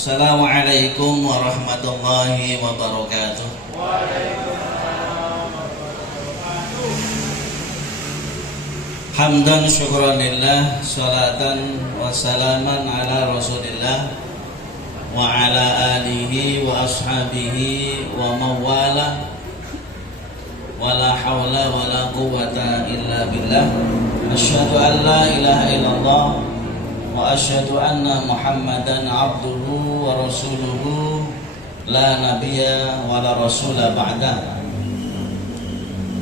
Assalamualaikum warahmatullahi wabarakatuh. Hamdan syukran lillah, salatan wa salaman ala rasulillah wa ala alihi wa ashabihi wa mawala wa la hawla wa la quwwata illa billah. Asyhadu an la ilaha illallah wa asyhadu anna Muhammadan abduhu wa rasuluhu la nabiyya wa la rasula ba'da.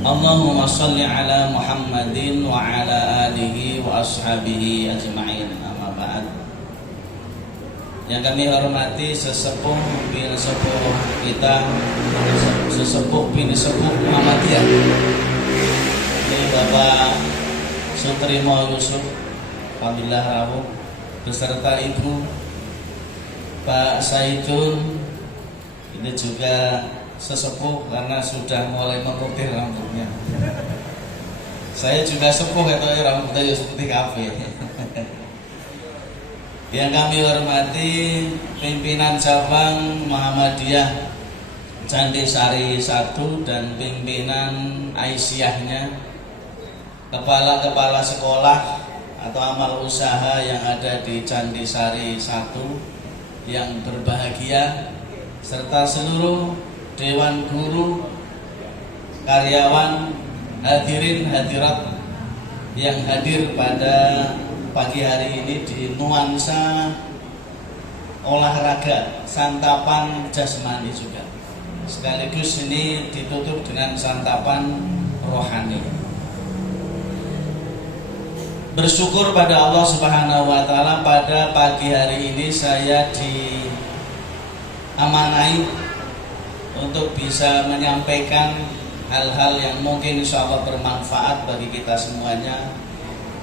Allahumma salli ala Muhammadin wa ala alihi wa ashabihi ajma'in. Amma ba'd. Yang kami hormati sesepuh bin sepuh kita, sesepuh bin sepuh Muhammadiyah, ini Bapak Sutrimo Yusuf Fadilah Rawuh beserta Ibu Pak Saidun. Ini juga sesepuh karena sudah mulai memutih rambutnya. Saya juga sepuh atau rambutnya seperti kafe. Yang kami hormati pimpinan cabang Muhammadiyah Candi Sari 1 dan pimpinan Aisyahnya, kepala-kepala sekolah atau amal usaha yang ada di Candi Sari 1 yang berbahagia, serta seluruh dewan guru, karyawan, hadirin hadirat yang hadir pada pagi hari ini di nuansa olahraga, santapan jasmani juga. Sekaligus ini ditutup dengan santapan rohani. Bersyukur pada Allah Subhanahu wa taala, pada pagi hari ini saya diamanai untuk bisa menyampaikan hal-hal yang mungkin insya Allah bermanfaat bagi kita semuanya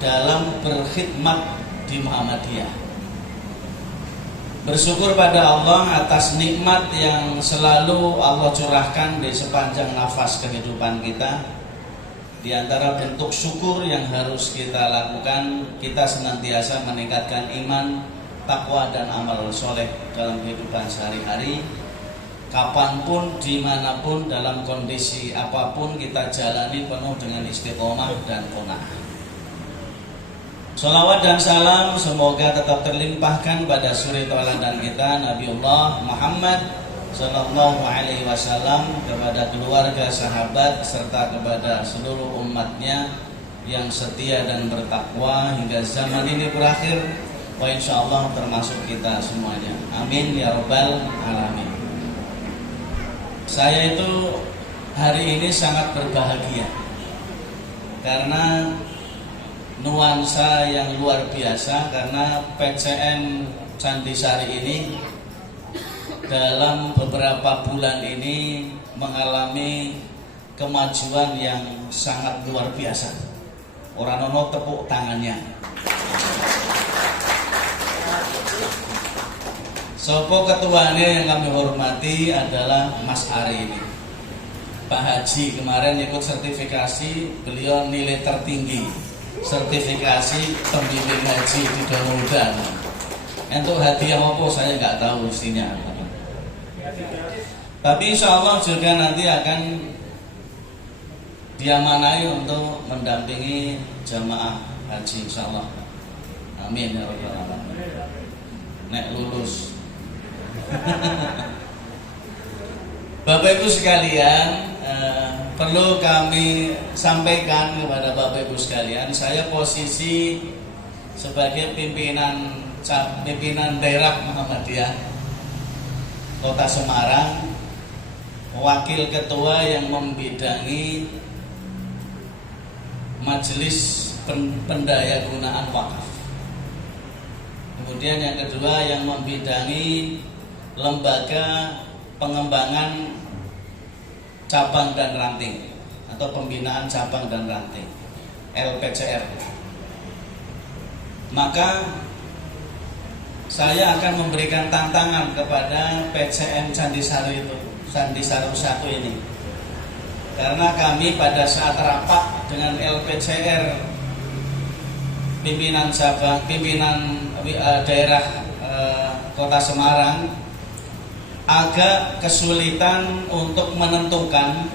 dalam berkhidmat di Muhammadiyah. Bersyukur pada Allah atas nikmat yang selalu Allah curahkan di sepanjang nafas kehidupan kita. Di antara bentuk syukur yang harus kita lakukan, kita senantiasa meningkatkan iman, takwa dan amal soleh dalam kehidupan sehari-hari. Kapanpun, dimanapun, dalam kondisi apapun, kita jalani penuh dengan istiqomah dan qanaah. Sholawat dan salam semoga tetap terlimpahkan pada suri tauladan kita Nabiullah Muhammad Sallallahu Alaihi Wasallam, kepada keluarga, sahabat, serta kepada seluruh umatnya yang setia dan bertakwa hingga zaman ini berakhir. Wa insyaallah termasuk kita semuanya. Amin ya rabbal alamin. Saya itu hari ini sangat berbahagia karena nuansa yang luar biasa, karena PCM Candi Sari ini dalam beberapa bulan ini mengalami kemajuan yang sangat luar biasa. Orang ono tepuk tangannya. Sopo ketuanya yang kami hormati adalah Mas Ari ini. Pak Haji kemarin ikut sertifikasi, beliau nilai tertinggi sertifikasi pembimbing haji di Damudan. Untuk hadiah apa saya nggak tahu mestinya apa. Tapi insya Allah juga nanti akan diamanai untuk mendampingi jamaah haji insya Allah. Amin ya rabbal alamin. Nek lulus. Bapak Ibu sekalian, perlu kami sampaikan kepada Bapak Ibu sekalian, saya posisi sebagai pimpinan daerah Muhammadiyah Kota Semarang, wakil ketua yang membidangi majelis pendayagunaan wakaf. Kemudian yang kedua yang membidangi lembaga pengembangan cabang dan ranting atau pembinaan cabang dan ranting, LPCR. Maka saya akan memberikan tantangan kepada PCM Candi Sari 1 ini, karena kami pada saat rapat dengan LPCR, pimpinan cabang, pimpinan daerah Kota Semarang agak kesulitan untuk menentukan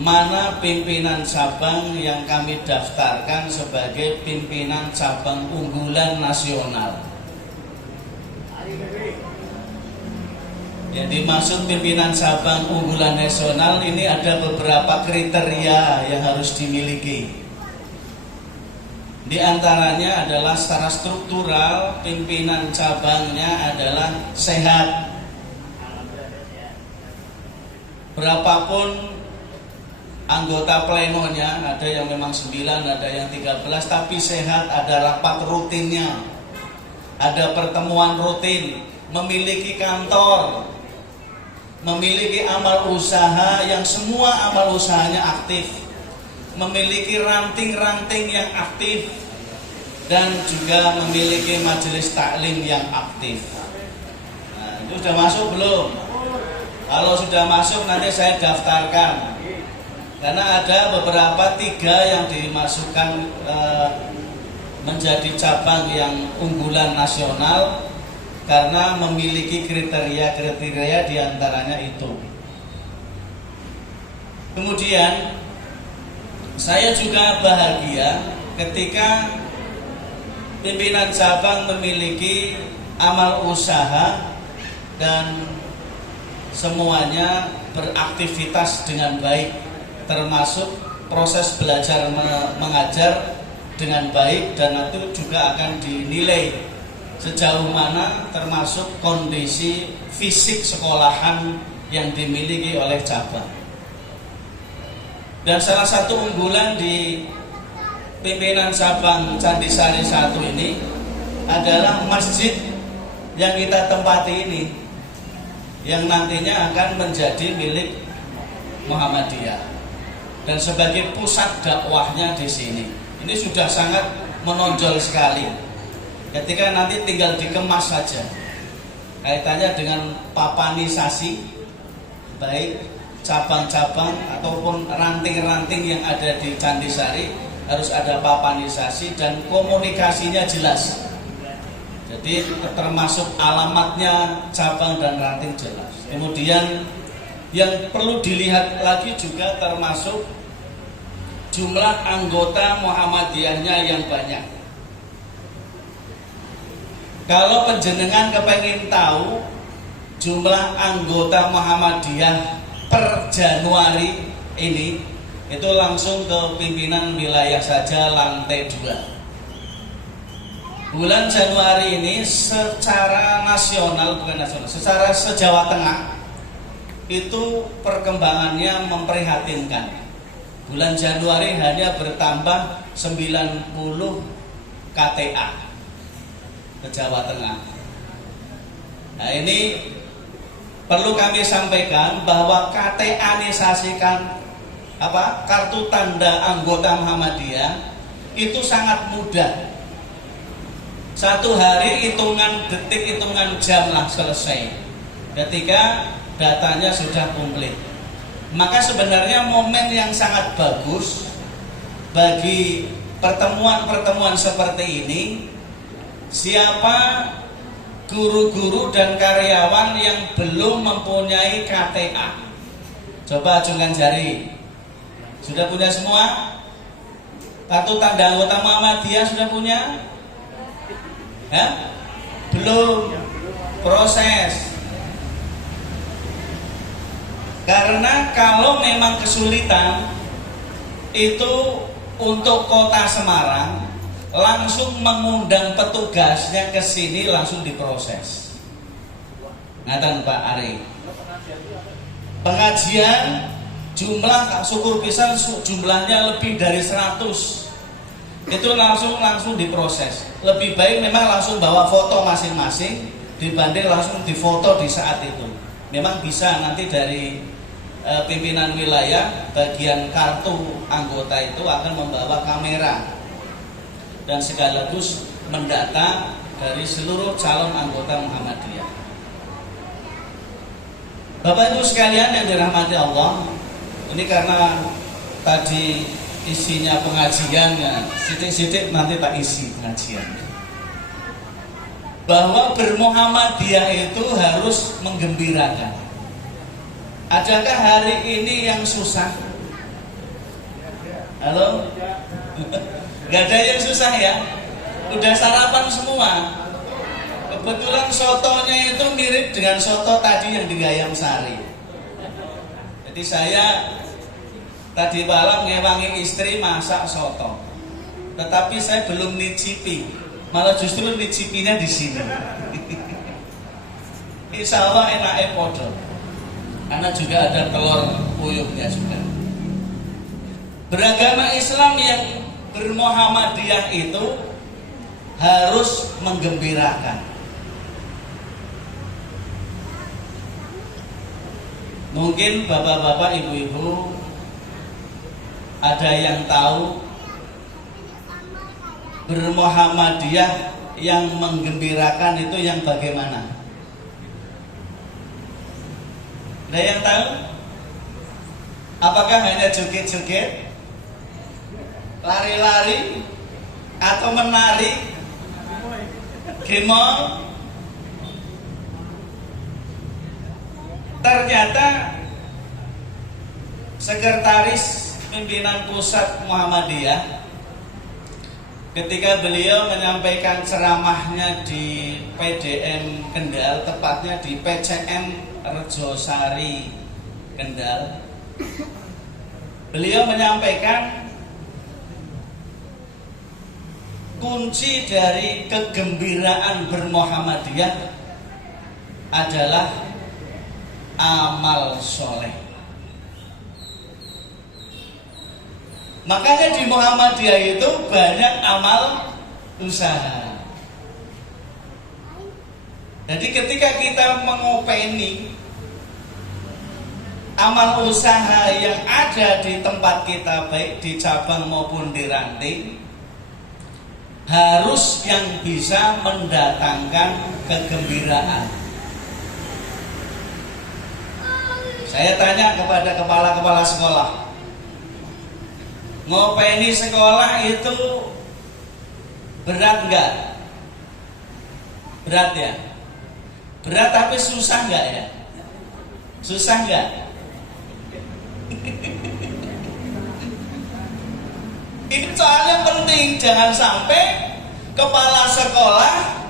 mana pimpinan cabang yang kami daftarkan sebagai pimpinan cabang unggulan nasional. Yang dimaksud pimpinan cabang unggulan nasional ini ada beberapa kriteria yang harus dimiliki. Di antaranya adalah secara struktural pimpinan cabangnya adalah sehat. Berapapun anggota plenonya, ada yang memang 9, ada yang 13, tapi sehat, ada rapat rutinnya, ada pertemuan rutin, memiliki kantor, memiliki amal usaha yang semua amal usahanya aktif, memiliki ranting-ranting yang aktif, dan juga memiliki majelis taklim yang aktif. Nah, itu sudah masuk belum? Kalau sudah masuk nanti saya daftarkan. Karena ada beberapa 3 yang dimasukkan menjadi cabang yang unggulan nasional karena memiliki kriteria diantaranya itu. Kemudian saya juga bahagia ketika pimpinan cabang memiliki amal usaha dan semuanya beraktivitas dengan baik, termasuk proses belajar mengajar dengan baik, dan itu juga akan dinilai sejauh mana termasuk kondisi fisik sekolahan yang dimiliki oleh cabang. Dan salah satu unggulan di pimpinan cabang Candi Sari 1 ini adalah masjid yang kita tempati ini, yang nantinya akan menjadi milik Muhammadiyah dan sebagai pusat dakwahnya di sini. Ini sudah sangat menonjol sekali. Ketika nanti tinggal dikemas saja, kaitannya dengan papanisasi, baik cabang-cabang ataupun ranting-ranting yang ada di Candi Sari harus ada papanisasi dan komunikasinya jelas. Jadi termasuk alamatnya cabang dan ranting jelas. Kemudian yang perlu dilihat lagi juga termasuk jumlah anggota Muhammadiyahnya yang banyak. Kalau penjenengan kepengen tahu jumlah anggota Muhammadiyah per Januari ini, itu langsung ke pimpinan wilayah saja lantai 2. Bulan Januari ini secara nasional, bukan nasional, secara se-Jawa Tengah itu perkembangannya memprihatinkan. Bulan Januari hanya bertambah 90 KTA ke Jawa Tengah. Nah, ini perlu kami sampaikan bahwa KTA-nisasikan kartu tanda anggota Muhammadiyah itu sangat mudah. 1 hari hitungan detik, hitungan jam lah selesai ketika datanya sudah komplit. Maka sebenarnya momen yang sangat bagus bagi pertemuan-pertemuan seperti ini. Siapa guru-guru dan karyawan yang belum mempunyai KTA? Coba acungkan jari. Sudah punya semua? Kartu tanda anggota Muhammadiyah sudah punya? Ya? Belum. Proses. Karena kalau memang kesulitan itu untuk Kota Semarang langsung mengundang petugasnya ke sini langsung diproses. Ngaten Pak Ari. Pengajian jumlah syukur pisan jumlahnya lebih dari 100. Itu langsung diproses. Lebih baik memang langsung bawa foto masing-masing dibanding langsung difoto di saat itu. Memang bisa nanti dari pimpinan wilayah bagian kartu anggota itu akan membawa kamera dan sekaligus mendata dari seluruh calon anggota Muhammadiyah. Bapak Ibu sekalian yang dirahmati Allah, ini karena tadi isinya pengajian, ya, sidik-sidik nanti tak isi pengajian. bahwa bermuhammadiyah itu harus menggembirakan. Adakah hari ini yang susah? Halo? Gak ada yang susah ya? Udah sarapan semua. Kebetulan sotonya itu mirip dengan soto tadi yang di Gayam Sari. Jadi saya tadi malam ngewangi istri masak soto. Tetapi saya belum nicipi, malah justru nicipinya di sini. Insya Allah enaknya podo. Karena juga ada telur puyuhnya juga. Beragama Islam yang bermuhammadiyah itu harus menggembirakan. Mungkin bapak-bapak, ibu-ibu ada yang tahu bermuhammadiyah yang menggembirakan itu yang bagaimana? Ada yang tahu? Apakah hanya joget-joget, lari-lari, atau menari, gemol? Ternyata sekretaris pimpinan pusat Muhammadiyah ketika beliau menyampaikan ceramahnya di PDM Kendal, tepatnya di PCM Rejosari Kendal, beliau menyampaikan kunci dari kegembiraan bermuhammadiyah adalah amal soleh. Makanya di Muhammadiyah itu banyak amal usaha. Jadi ketika kita mengopeni amal usaha yang ada di tempat kita, baik di cabang maupun di ranting, harus yang bisa mendatangkan kegembiraan. Saya tanya kepada kepala-kepala sekolah, ngopeni sekolah itu berat enggak? Berat ya? Berat tapi susah enggak ya? Susah enggak? Ini soalnya penting, jangan sampai kepala sekolah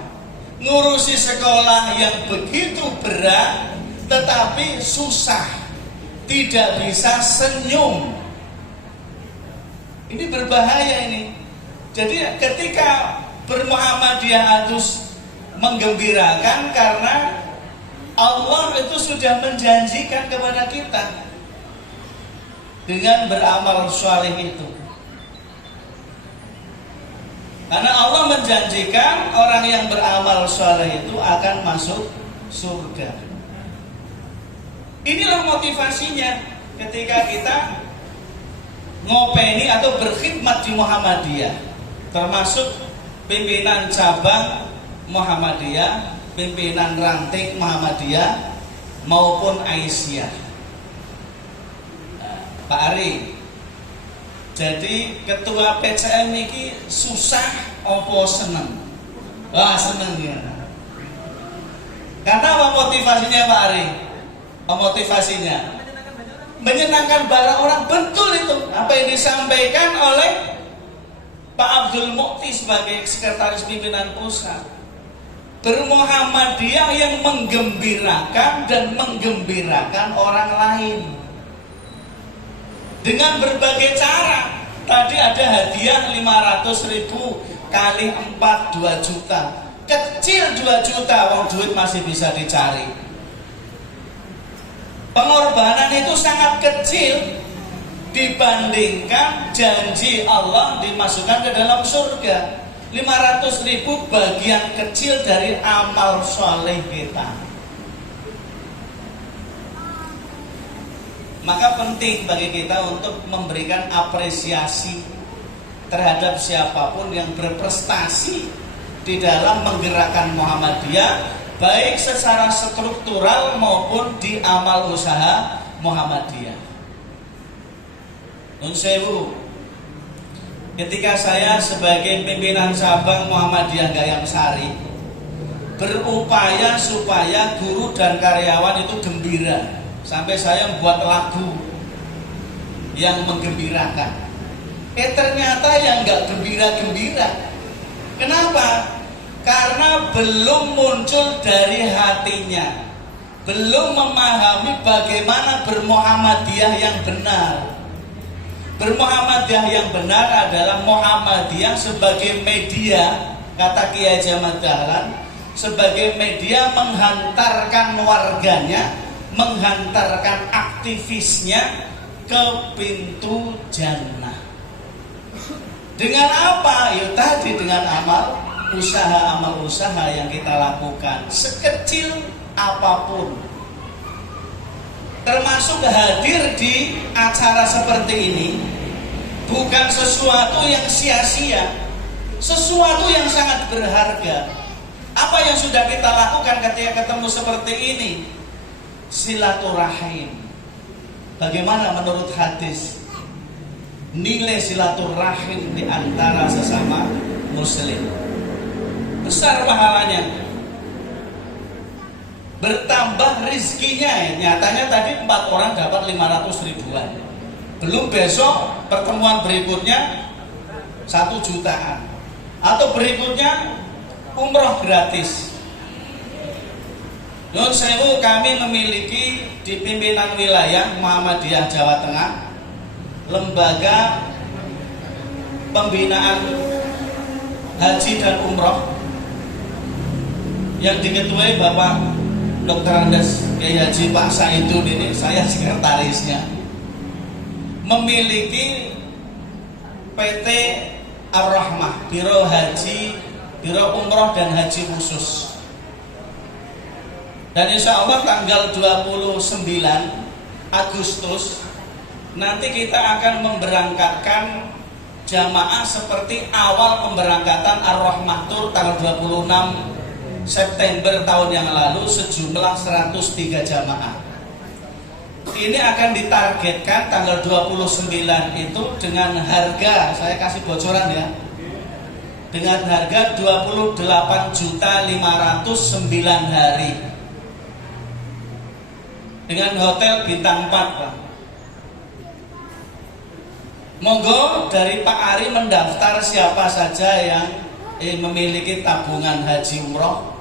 ngurusi sekolah yang begitu berat tetapi susah, tidak bisa senyum. Ini berbahaya ini. Jadi ketika bermuhammadiyah harus menggembirakan karena Allah itu sudah menjanjikan kepada kita dengan beramal saleh itu. Karena Allah menjanjikan orang yang beramal saleh itu akan masuk surga. Inilah motivasinya ketika kita ngopeni atau berkhidmat di Muhammadiyah, termasuk pimpinan cabang Muhammadiyah, pimpinan ranting Muhammadiyah maupun Aisyah. Pak Ari, jadi ketua PCM ini susah opo seneng? Wah, seneng ya. Karena apa motivasinya Pak Ari? Motivasinya menyenangkan barang orang. Betul itu apa yang disampaikan oleh Pak Abdul Mukti sebagai sekretaris pimpinan pusat. Bermuhammadiyah yang menggembirakan dan menggembirakan orang lain dengan berbagai cara. Tadi ada hadiah 500.000 kali 4 2 juta. Kecil 2 juta, wong duit masih bisa dicari. Pengorbanan itu sangat kecil dibandingkan janji Allah dimasukkan ke dalam surga. 500.000 bagian kecil dari amal soleh kita. Maka penting bagi kita untuk memberikan apresiasi terhadap siapapun yang berprestasi di dalam menggerakkan Muhammadiyah, baik secara struktural maupun di amal usaha Muhammadiyah. Nun sewu, ketika saya sebagai pimpinan cabang Muhammadiyah Gayam Sari berupaya supaya guru dan karyawan itu gembira. Sampai saya membuat lagu yang menggembirakan. Ternyata yang nggak gembira-gembira. Kenapa? Karena belum muncul dari hatinya, belum memahami bagaimana bermuhammadiyah yang benar. Bermuhammadiyah yang benar adalah Muhammadiyah sebagai media, kata Kiai Haji Dahlan, sebagai media menghantarkan warganya, menghantarkan aktivisnya ke pintu jannah. Dengan apa? Ya tadi, dengan amal usaha yang kita lakukan, sekecil apapun. Termasuk hadir di acara seperti ini bukan sesuatu yang sia-sia, sesuatu yang sangat berharga. Apa yang sudah kita lakukan ketika ketemu seperti ini? Silaturahim. Bagaimana menurut hadis nilai silaturahim di antara sesama muslim? Besar pahalanya. Bertambah rizkinya. Nyatanya tadi 4 orang dapat 500 ribuan. Belum besok pertemuan berikutnya 1 jutaan. Atau berikutnya umroh gratis. Nun sewu, kami memiliki di pimpinan wilayah Muhammadiyah Jawa Tengah lembaga pembinaan haji dan umroh yang diketuai Bapak Dr. Andes Kiai Haji Pak Saidun ini, saya sekretarisnya, memiliki PT Ar-Rahmah, Biro Haji, Biro Umroh dan Haji Khusus. Dan insya Allah tanggal 29 Agustus nanti kita akan memberangkatkan jamaah seperti awal pemberangkatan Ar-Rahmah Tour tanggal 26 September tahun yang lalu, sejumlah 103 jamaah. Ini akan ditargetkan tanggal 29 itu dengan harga, saya kasih bocoran ya, dengan harga 28.509 hari dengan hotel bintang 4, Pak. Monggo dari Pak Ari mendaftar siapa saja yang memiliki tabungan haji umroh,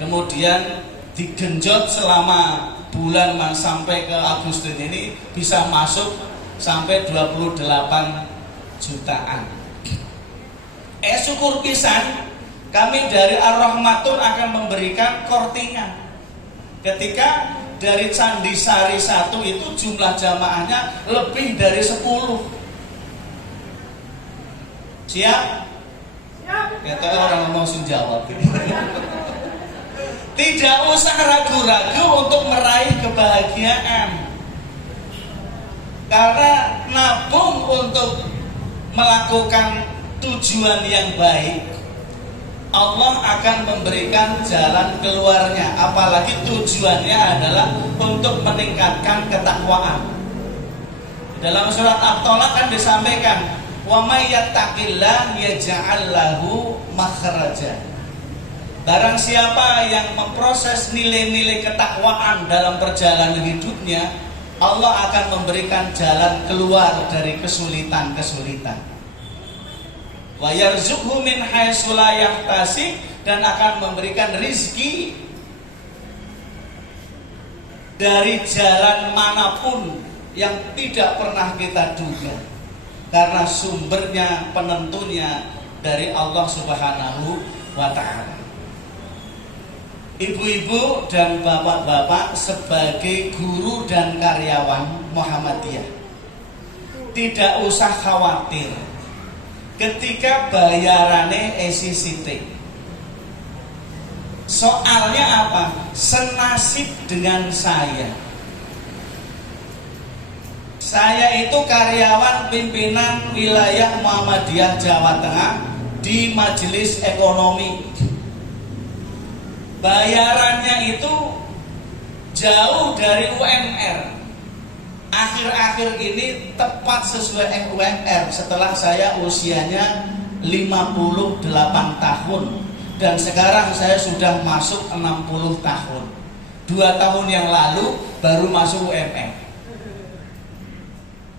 kemudian digenjot selama bulan sampai ke Agustus ini bisa masuk sampai 28 jutaan. Syukur pisan, kami dari Ar-Rahmatun akan memberikan kortingan. Ketika dari Candi Sari 1 itu jumlah jamaahnya lebih dari 10. Siap? Kata orang ngomong langsung jawab. Tidak usah ragu-ragu untuk meraih kebahagiaan. Karena nabung untuk melakukan tujuan yang baik, Allah akan memberikan jalan keluarnya. Apalagi tujuannya adalah untuk meningkatkan ketakwaan. Dalam surat At-Tolak kan disampaikan, wa may yattaqillah yaj'al lahu makhraja. Barang siapa yang memproses nilai-nilai ketakwaan dalam perjalanan hidupnya, Allah akan memberikan jalan keluar dari kesulitan-kesulitan. Wa yarzuqhu min haitsu la yahtasib, dan akan memberikan rizki dari jalan manapun yang tidak pernah kita duga. Karena sumbernya, penentunya dari Allah Subhanahu wa ta'ala. Ibu-ibu dan bapak-bapak sebagai guru dan karyawan Muhammadiyah, tidak usah khawatir ketika bayarannya SCT. Soalnya apa? Senasib dengan saya. Saya itu karyawan pimpinan wilayah Muhammadiyah Jawa Tengah di Majelis Ekonomi. Bayarannya itu jauh dari UMR. Akhir-akhir ini tepat sesuai UMR setelah saya usianya 58 tahun Dan sekarang saya sudah masuk 60 tahun. 2 tahun yang lalu baru masuk UMR.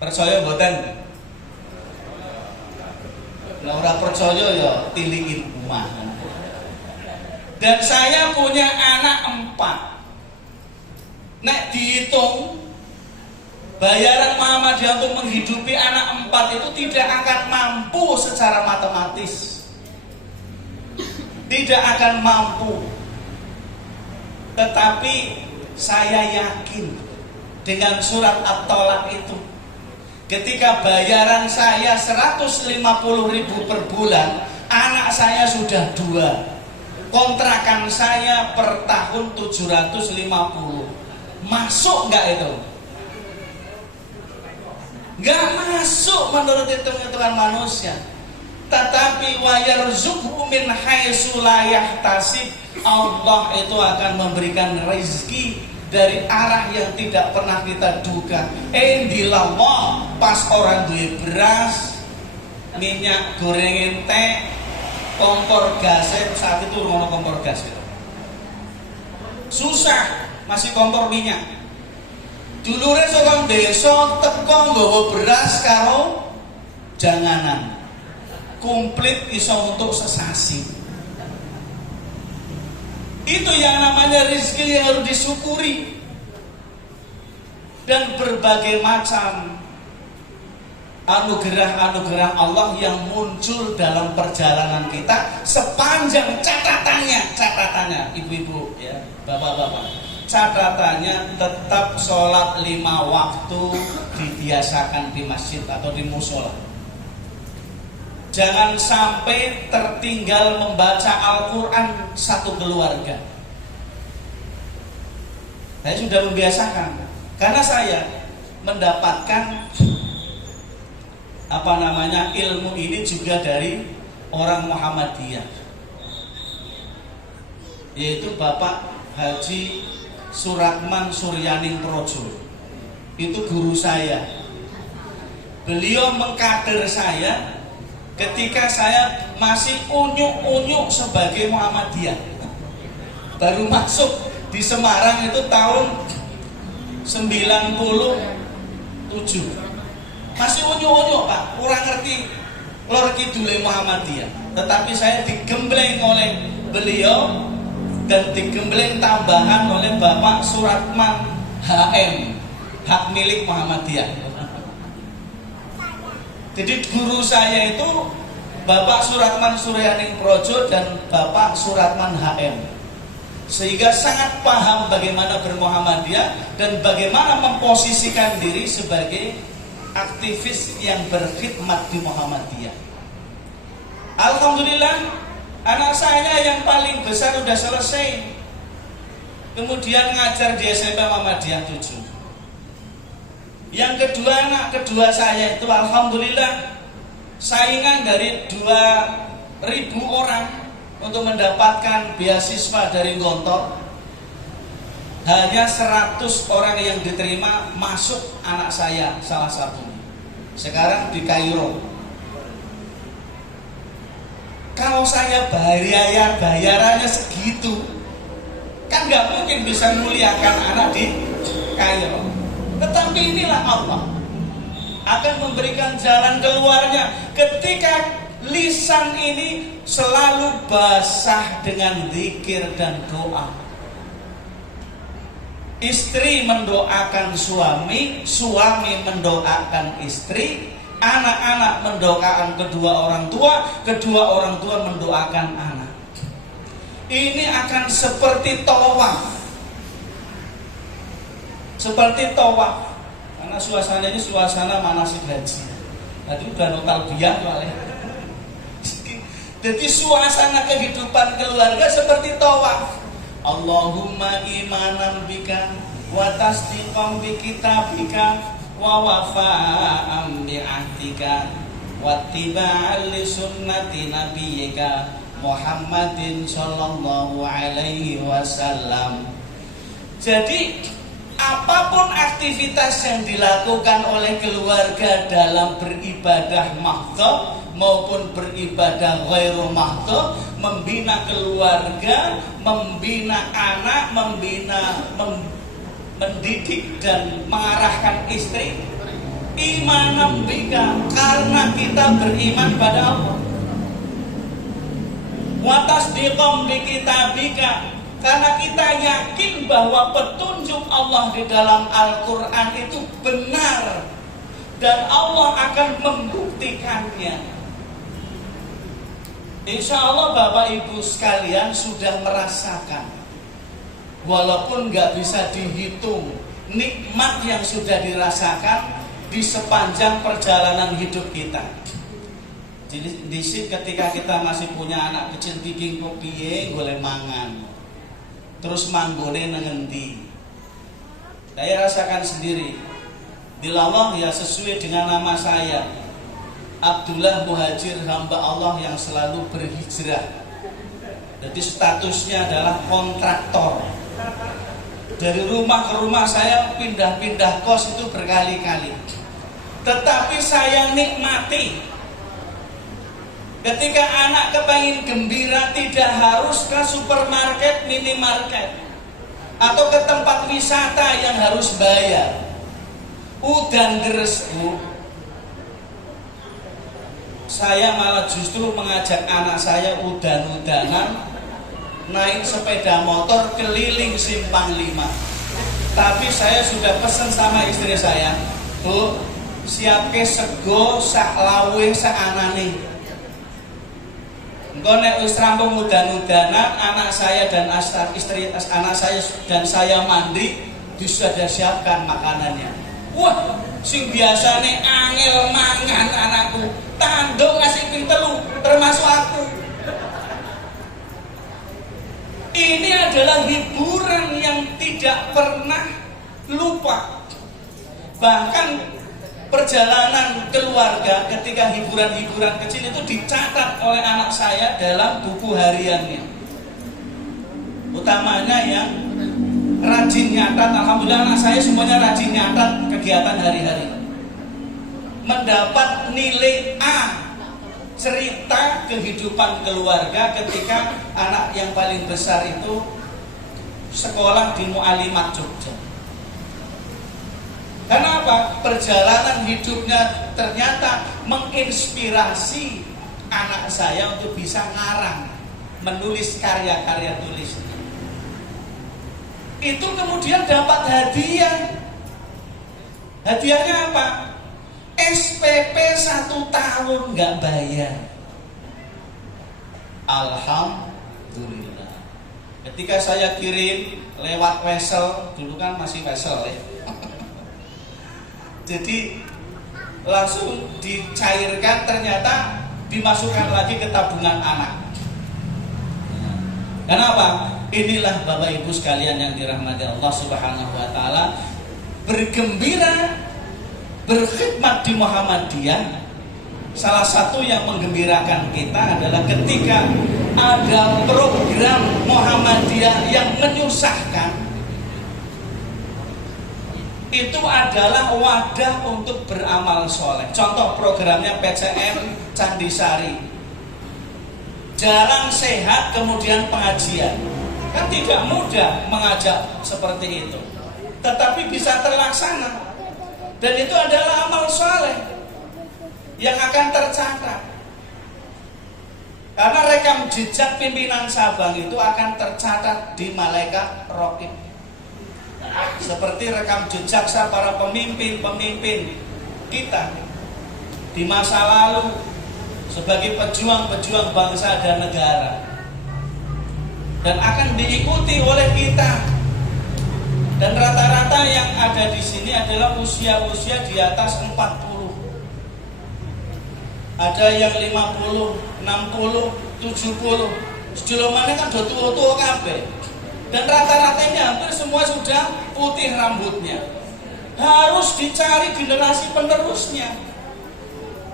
Percaya mboten? Lah ora percaya ya tilingin rumah. Dan saya punya anak 4. Nek dihitung bayaran Muhammadiyah untuk menghidupi anak 4 itu tidak akan mampu secara matematis. Tidak akan mampu. Tetapi saya yakin dengan surat At-Tolak itu, ketika bayaran saya 150.000 per bulan, anak saya sudah 2. Kontrakan saya per tahun 750. Masuk nggak itu? Nggak masuk menurut hitung-hitungan manusia. Tetapi wa yarzuqhu min haitsu la yahtasib. Allah itu akan memberikan rezeki dari arah yang tidak pernah kita duga. Endillah pas orang duwe beras, minyak goreng ente, kompor gas, saat itu ngono kompor gas itu. Susah masih kompor minyak. Dulure saka desa teko nggawa beras karo janganan. Komplit iso untuk sesasi. Itu yang namanya rezeki yang harus disyukuri. Dan berbagai macam anugerah-anugerah Allah yang muncul dalam perjalanan kita sepanjang catatannya ibu-ibu ya, bapak-bapak, catatannya tetap sholat 5 waktu dibiasakan di masjid atau di musola. Jangan sampai tertinggal membaca Al-Quran satu keluarga. Saya sudah membiasakan, karena saya mendapatkan ilmu ini juga dari orang Muhammadiyah, yaitu Bapak Haji Suratman Suryaning Projo. Itu guru saya. Beliau mengkader saya ketika saya masih unyuk-unyuk sebagai Muhammadiyah. Baru masuk di Semarang itu tahun 97. Masih unyuk-unyuk Pak, kurang ngerti lor kidule Muhammadiyah. Tetapi saya digembleng oleh beliau dan digembleng tambahan oleh Bapak Suratman HM, hak milik Muhammadiyah. Jadi guru saya itu Bapak Suratman Suryaning Projo dan Bapak Suratman HM. Sehingga sangat paham bagaimana bermuhammadiyah dan bagaimana memposisikan diri sebagai aktivis yang berkhidmat di Muhammadiyah. Alhamdulillah, anak saya yang paling besar sudah selesai. Kemudian ngajar di SMP Muhammadiyah 7. Yang kedua, anak kedua saya itu alhamdulillah saingan dari 2.000 orang untuk mendapatkan beasiswa dari Gontor. Hanya 100 orang yang diterima, masuk anak saya salah satu. Sekarang di Kairo. Kalau saya bayarannya segitu, kan nggak mungkin bisa muliakan anak di Kairo. Tetapi inilah Allah akan memberikan jalan keluarnya ketika lisan ini selalu basah dengan zikir dan doa. Istri mendoakan suami, suami mendoakan istri, anak-anak mendoakan kedua orang tua mendoakan anak. Ini akan seperti tawaf. Seperti tawaf, karena suasana ini suasana manasik haji. Tadi udah talbiyah soalnya. Jadi suasana kehidupan keluarga seperti tawaf. Allahumma imanan bika wa tasdiqan bi kitabika wa wafa'an bi ahdika wa tiba'an li sunnati nabiyyika Muhammadin sallallahu alaihi wasallam. Jadi apapun aktivitas yang dilakukan oleh keluarga dalam beribadah mahdhah maupun beribadah ghairu mahdhah, membina keluarga, membina anak, mendidik dan mengarahkan istri, imanan bika, karena kita beriman pada Allah. Wa tasdiqan bi kitabika, karena kita yakin bahwa petunjuk Allah di dalam Al-Quran itu benar dan Allah akan membuktikannya. Insya Allah Bapak Ibu sekalian sudah merasakan, walaupun nggak bisa dihitung nikmat yang sudah dirasakan di sepanjang perjalanan hidup kita. Jadi ketika kita masih punya anak kecil bikin kopi, boleh mangan, terus manggone nengendi. Saya rasakan sendiri. Dilawah ya sesuai dengan nama saya, Abdullah Muhajir, hamba Allah yang selalu berhijrah. Jadi statusnya adalah kontraktor. Dari rumah ke rumah saya pindah-pindah kos itu berkali-kali. Tetapi saya nikmati ketika anak kepengen gembira, tidak harus ke supermarket, minimarket, atau ke tempat wisata yang harus bayar. Udan deresku, saya malah justru mengajak anak saya udan-udanan naik sepeda motor keliling Simpang 5. Tapi saya sudah pesan sama istri saya, Bu, siapke sego sak lawe sak anane. Engko nek wis rampung udan-udanan, anak saya dan istri anak saya dan saya mandi, sudah siapkan makanannya. Wah, sing biasane angel mangan anakku, tanduk ngasih ping telu, termasuk aku. Ini adalah hiburan yang tidak pernah lupa. Bahkan perjalanan keluarga ketika hiburan-hiburan kecil itu dicatat oleh anak saya dalam buku hariannya. Utamanya yang rajin nyatat, alhamdulillah anak saya semuanya rajin nyatat kegiatan hari-hari. Mendapat nilai A, cerita kehidupan keluarga ketika anak yang paling besar itu sekolah di Mu'alimat Jogja. Karena apa? Perjalanan hidupnya ternyata menginspirasi anak saya untuk bisa ngarang, menulis karya-karya tulisnya. Itu kemudian dapat hadiah. Hadiahnya apa? SPP 1 tahun nggak bayar. Alhamdulillah. Ketika saya kirim lewat wesel, dulu kan masih wesel ya. Jadi langsung dicairkan, ternyata dimasukkan lagi ke tabungan anak. Kenapa? Inilah Bapak Ibu sekalian yang dirahmati Allah Subhanahu wa taala, bergembira, berkhidmat di Muhammadiyah. Salah satu yang menggembirakan kita adalah ketika ada program Muhammadiyah yang menyusahkan. Itu adalah wadah untuk beramal soleh. Contoh programnya PCM Candisari, jalan sehat kemudian pengajian. Kan tidak mudah mengajak seperti itu, tetapi bisa terlaksana. Dan itu adalah amal soleh yang akan tercatat. Karena rekam jejak pimpinan Sabang itu akan tercatat di malaikat Raqib. Seperti rekam jejak para pemimpin-pemimpin kita di masa lalu sebagai pejuang-pejuang bangsa dan negara, dan akan diikuti oleh kita. Dan rata-rata yang ada di sini adalah usia-usia di atas 40. Ada yang 50, 60, 70. Sejelomannya kan udah tua-tua kabeh. Dan rata-ratanya hampir semua sudah putih rambutnya. Harus dicari generasi penerusnya.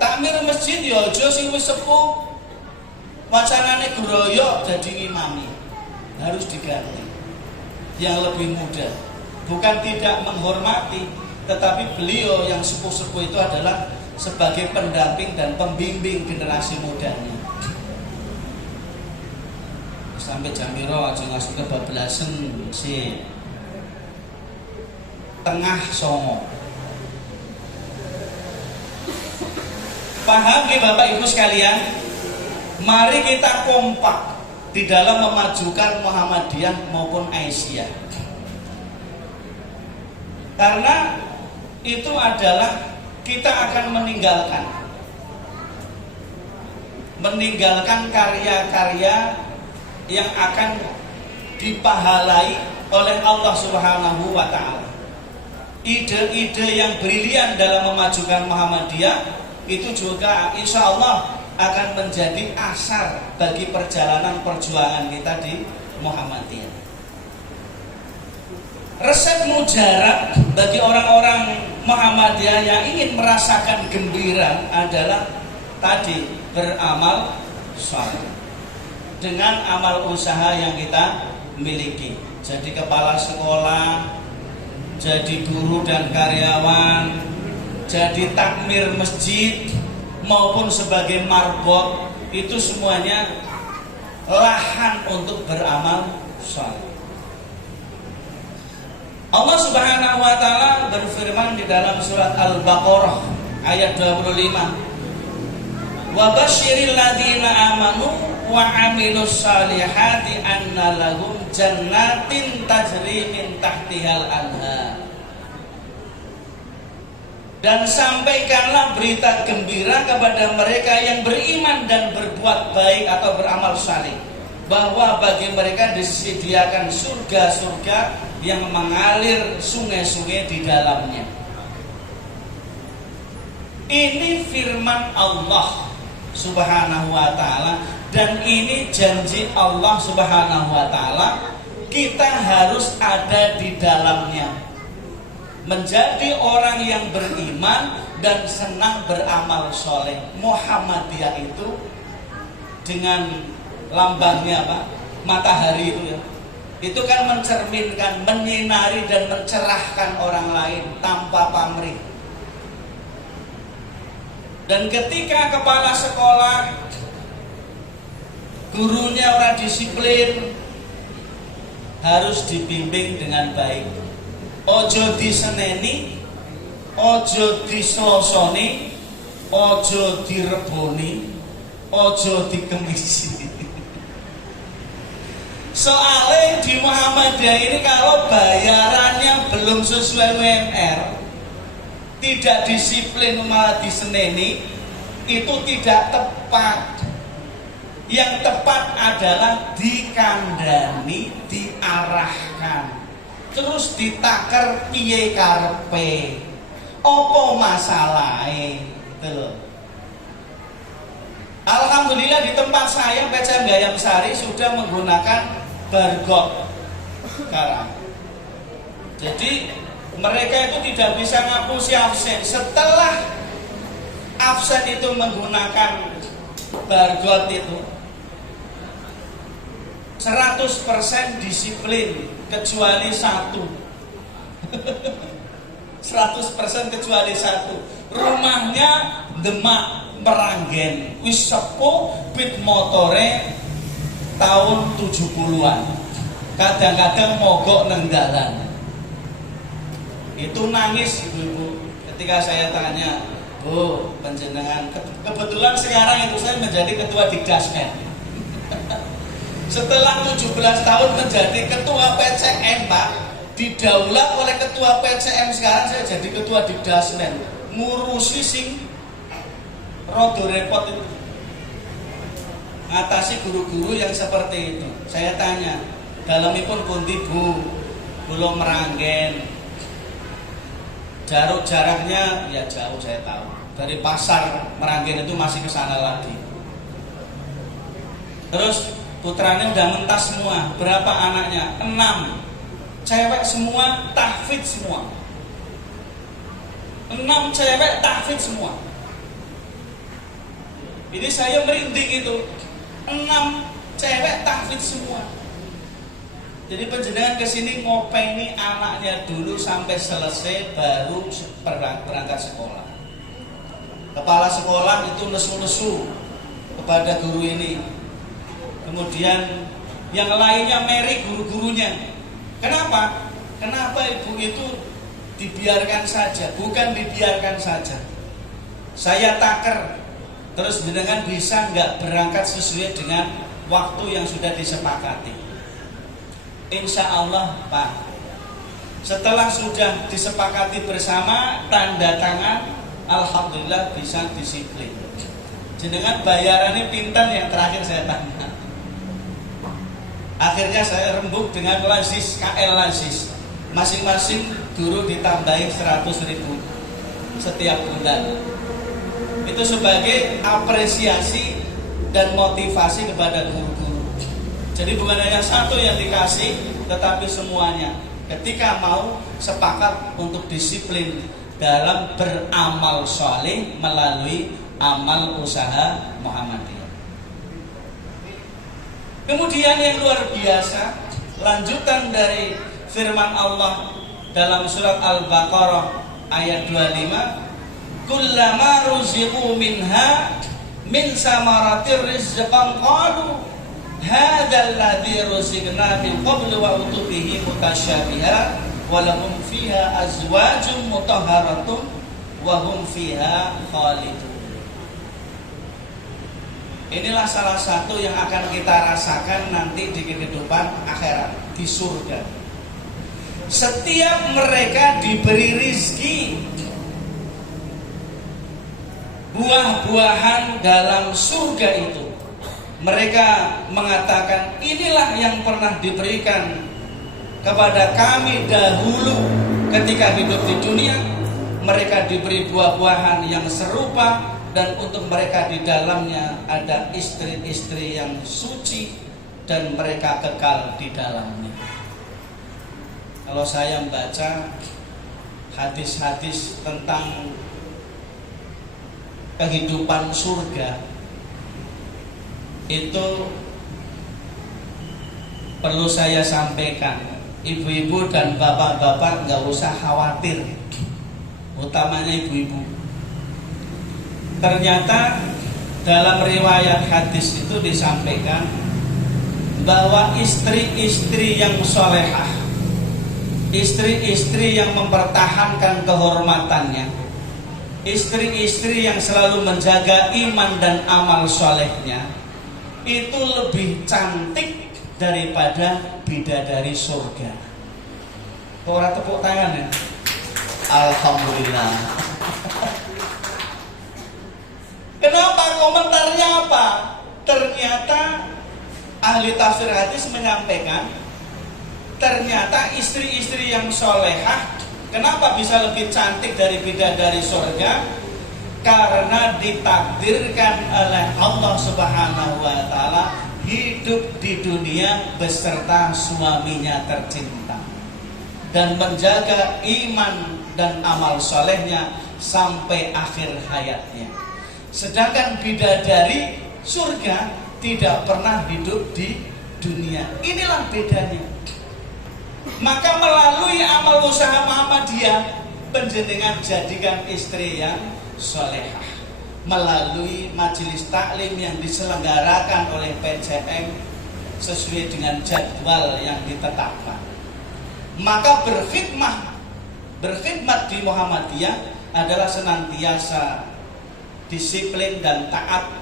Takmir masjid ya aja sing wis sepuh, wacanane groyok jadi imami. Harus diganti yang lebih muda. bukan tidak menghormati, tetapi beliau yang sepuh-sepuh itu adalah sebagai pendamping dan pembimbing generasi mudanya. Sampai Jamiro aja ngasih kebablasan si tengah songo. Paham ya Bapak Ibu sekalian? Mari kita kompak di dalam memajukan Muhammadiyah maupun Aisyah. Karena itu adalah kita akan meninggalkan karya-karya yang akan dipahalai oleh Allah Subhanahu wa Ta'ala. Ide-ide yang brilian dalam memajukan Muhammadiyah itu juga insya Allah akan menjadi asar bagi perjalanan perjuangan kita di Muhammadiyah. Resep mujarab bagi orang-orang Muhammadiyah yang ingin merasakan gembira adalah tadi beramal saleh dengan amal usaha yang kita miliki. Jadi kepala sekolah, jadi guru dan karyawan, jadi takmir masjid maupun sebagai marbot, itu semuanya lahan untuk beramal saleh. Allah Subhanahu wa Ta'ala berfirman di dalam surat Al-Baqarah ayat 25, wa basyiril ladzina amanu wa amilus salihati anna lahum jannatin tajri min tahtihal anhar. Dan sampaikanlah berita gembira kepada mereka yang beriman dan berbuat baik atau beramal saleh, bahwa bagi mereka disediakan surga-surga yang mengalir sungai-sungai di dalamnya. Ini firman Allah Subhanahu wa Ta'ala, dan ini janji Allah Subhanahu wa Ta'ala. Kita harus ada di dalamnya, menjadi orang yang beriman dan senang beramal soleh. Muhammadiyah itu dengan lambangnya apa? Matahari itu ya. Itu kan mencerminkan, menyinari dan mencerahkan orang lain tanpa pamrih. Dan ketika kepala sekolah, gurunya orang disiplin, harus dibimbing dengan baik. Ojo diseneni, ojo diselosoni, ojo direboni, ojo dikemisi. Soalnya di Muhammadiyah ini kalau bayarannya belum sesuai UMR, tidak disiplin malah diseneni, itu tidak tepat. Yang tepat adalah dikandani, diarahkan, terus ditakar piye karepe, opo masalahe, gitu. Alhamdulillah di tempat saya PCM Gayam Sari sudah menggunakan bargot sekarang. Jadi mereka itu tidak bisa ngapusi absen. Setelah absen itu menggunakan bargot itu 100% disiplin kecuali satu. 100% kecuali satu. Rumahnya Demak Meranggen, wis sepuh, pit motore tahun 70-an. Kadang-kadang mogok nang dalan. Itu nangis ibu-ibu ketika saya tanya, "Bu, panjenengan kebetulan sekarang itu saya menjadi ketua Dikdasmen." Setelah 17 tahun menjadi ketua PCM, Pak, didaulat oleh ketua PCM, sekarang saya jadi ketua Dikdasmen, ngurusi sing rodo repot itu, ngatasi guru-guru yang seperti itu. Saya tanya, dalamipun pundi Bu? Belum Meranggen. Jaraknya ya jauh, saya tahu. Dari pasar Meranggen itu masih ke sana lagi. Terus putranya udah mentas semua. Berapa anaknya? 6. Cewek semua, tahfidz semua. 6 cewek tahfidz semua. Ini saya merinding itu. 6 cewek tahfidz semua. Jadi penjenengan kesini ngopeni anaknya dulu sampai selesai baru berangkat sekolah. Kepala sekolah itu nesu-nesu kepada guru ini. Kemudian yang lainnya meri guru-gurunya. Kenapa? Kenapa ibu itu dibiarkan saja? Bukan dibiarkan saja. Saya taker, terus jenengan bisa nggak berangkat sesuai dengan waktu yang sudah disepakati? Insya Allah Pak, setelah sudah disepakati bersama, tanda tangan, alhamdulillah bisa disiplin. Jenengan bayarannya pinten yang terakhir saya tanya. Akhirnya saya rembuk dengan lasis, KL lasis, masing-masing guru ditambahi 100.000 setiap bulan. Itu sebagai apresiasi dan motivasi kepada guru-guru. Jadi bukan hanya satu yang dikasih, tetapi semuanya ketika mau sepakat untuk disiplin dalam beramal soleh melalui amal usaha Muhammadiyah. Kemudian yang luar biasa, lanjutan dari firman Allah dalam surat Al-Baqarah ayat 25, kullama ruziqu minha min samaratir rizqan qalu hadzal ladzi ruziqna min qablu wa utubihi mutasyabiha wa lahum fiha azwajun mutahharatun wa hum fiha khalidun. Inilah salah satu yang akan kita rasakan nanti di kehidupan akhirat, di surga. Setiap mereka diberi rizki, buah-buahan dalam surga itu, mereka mengatakan inilah yang pernah diberikan kepada kami dahulu ketika hidup di dunia. Mereka diberi buah-buahan yang serupa, dan untuk mereka di dalamnya ada istri-istri yang suci dan mereka kekal di dalamnya. Kalau saya membaca hadis-hadis tentang kehidupan surga, itu perlu saya sampaikan, ibu-ibu dan bapak-bapak nggak usah khawatir, utamanya ibu-ibu. Ternyata dalam riwayat hadis itu disampaikan bahwa istri-istri yang solehah, istri-istri yang mempertahankan kehormatannya, istri-istri yang selalu menjaga iman dan amal solehnya, itu lebih cantik daripada bidadari surga. Orang tepuk tangan ya. Alhamdulillah. Kenapa? Komentarnya apa? Ternyata ahli tafsir hadis menyampaikan, ternyata istri-istri yang solehah kenapa bisa lebih cantik dari bidadari surga? Karena ditakdirkan oleh Allah Subhanahu wa Ta'ala hidup di dunia beserta suaminya tercinta dan menjaga iman dan amal solehnya sampai akhir hayatnya. Sedangkan bidadari surga tidak pernah hidup di dunia. Inilah bedanya. Maka melalui amal usaha Muhammadiyah, penjenengan jadikan istri yang solehah. Melalui majelis taklim yang diselenggarakan oleh PCM sesuai dengan jadwal yang ditetapkan. Maka berkhidmat di Muhammadiyah adalah senantiasa disiplin dan taat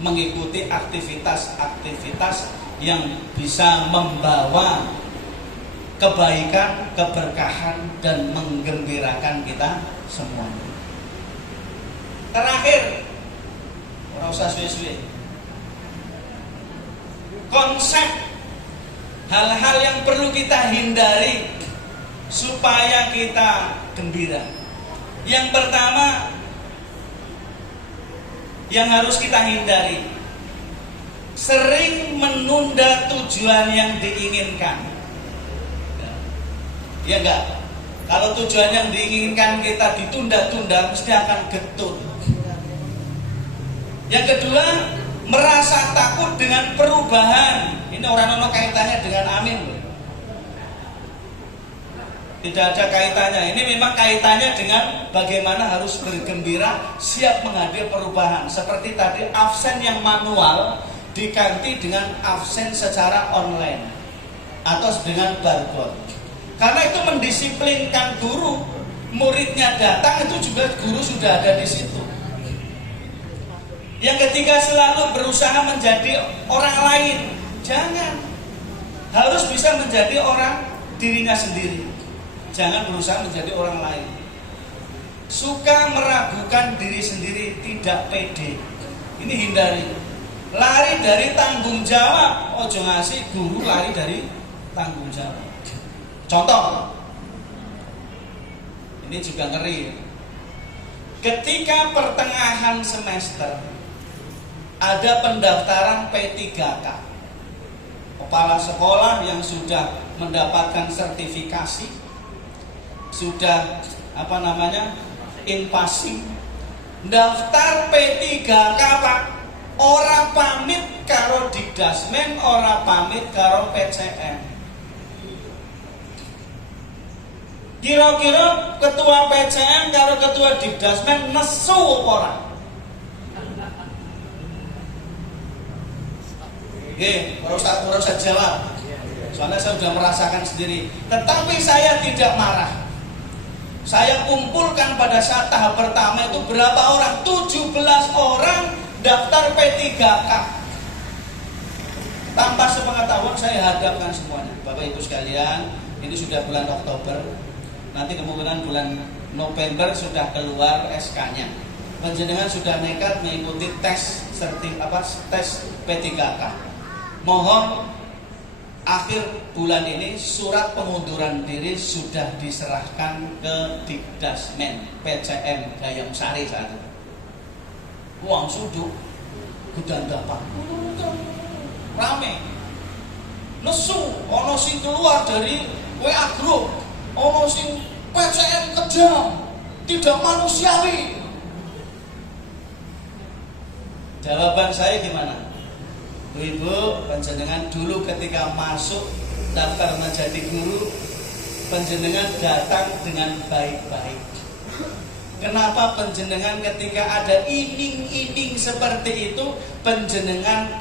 mengikuti aktivitas-aktivitas yang bisa membawa kebaikan, keberkahan, dan menggembirakan kita semuanya. Terakhir, orang usah suwe-suwe, konsep hal-hal yang perlu kita hindari supaya kita gembira. Yang pertama yang harus kita hindari, sering menunda tujuan yang diinginkan. Ya enggak? Kalau tujuan yang diinginkan kita ditunda-tunda, mesti akan getun. Yang kedua, merasa takut dengan perubahan. Ini orang-orang kaitannya dengan amin. Tidak ada kaitannya. Ini memang kaitannya dengan bagaimana harus bergembira, siap menghadapi perubahan. Seperti tadi absen yang manual diganti dengan absen secara online atau dengan barcode. Karena itu mendisiplinkan guru. Muridnya datang itu juga guru sudah ada di situ. Yang ketiga, selalu berusaha menjadi orang lain. Jangan. Harus bisa menjadi orang dirinya sendiri. Jangan berusaha menjadi orang lain. Suka meragukan diri sendiri, tidak pede. Ini hindari. Lari dari tanggung jawab. Ojo ngasih guru lari dari tanggung jawab. Contoh, ini juga ngeri. Ketika pertengahan semester ada pendaftaran P3K, kepala sekolah yang sudah mendapatkan sertifikasi, sudah in passing, daftar P3K Pak, ora pamit karo Dikdasmen, ora pamit karo PCM. Kira-kira ketua PCM karo ketua Dikdasmen nesu ora? Nggih, ora usah jawab. Soalnya saya sudah merasakan sendiri. Tetapi saya tidak marah. Saya kumpulkan pada saat tahap pertama itu berapa orang? 17 orang daftar P3K. Tanpa sepengetahuan saya hadapkan semuanya. Bapak Ibu sekalian, ini sudah bulan Oktober. Nanti kemungkinan bulan November sudah keluar SK-nya. Panjenengan sudah nekat mengikuti tes P3K. Mohon akhir bulan ini surat pengunduran diri sudah diserahkan ke Dikdasmen PCM Gayam Sari saat itu. Uang suduk gudang dapat rame. Nesu ono sing keluar dari WA group. Ono sing PCM kejam, tidak manusiawi. Jawaban saya gimana? Ibu, panjenengan dulu ketika masuk daftar menjadi guru, panjenengan datang dengan baik-baik. Kenapa panjenengan ketika ada iming-iming seperti itu, panjenengan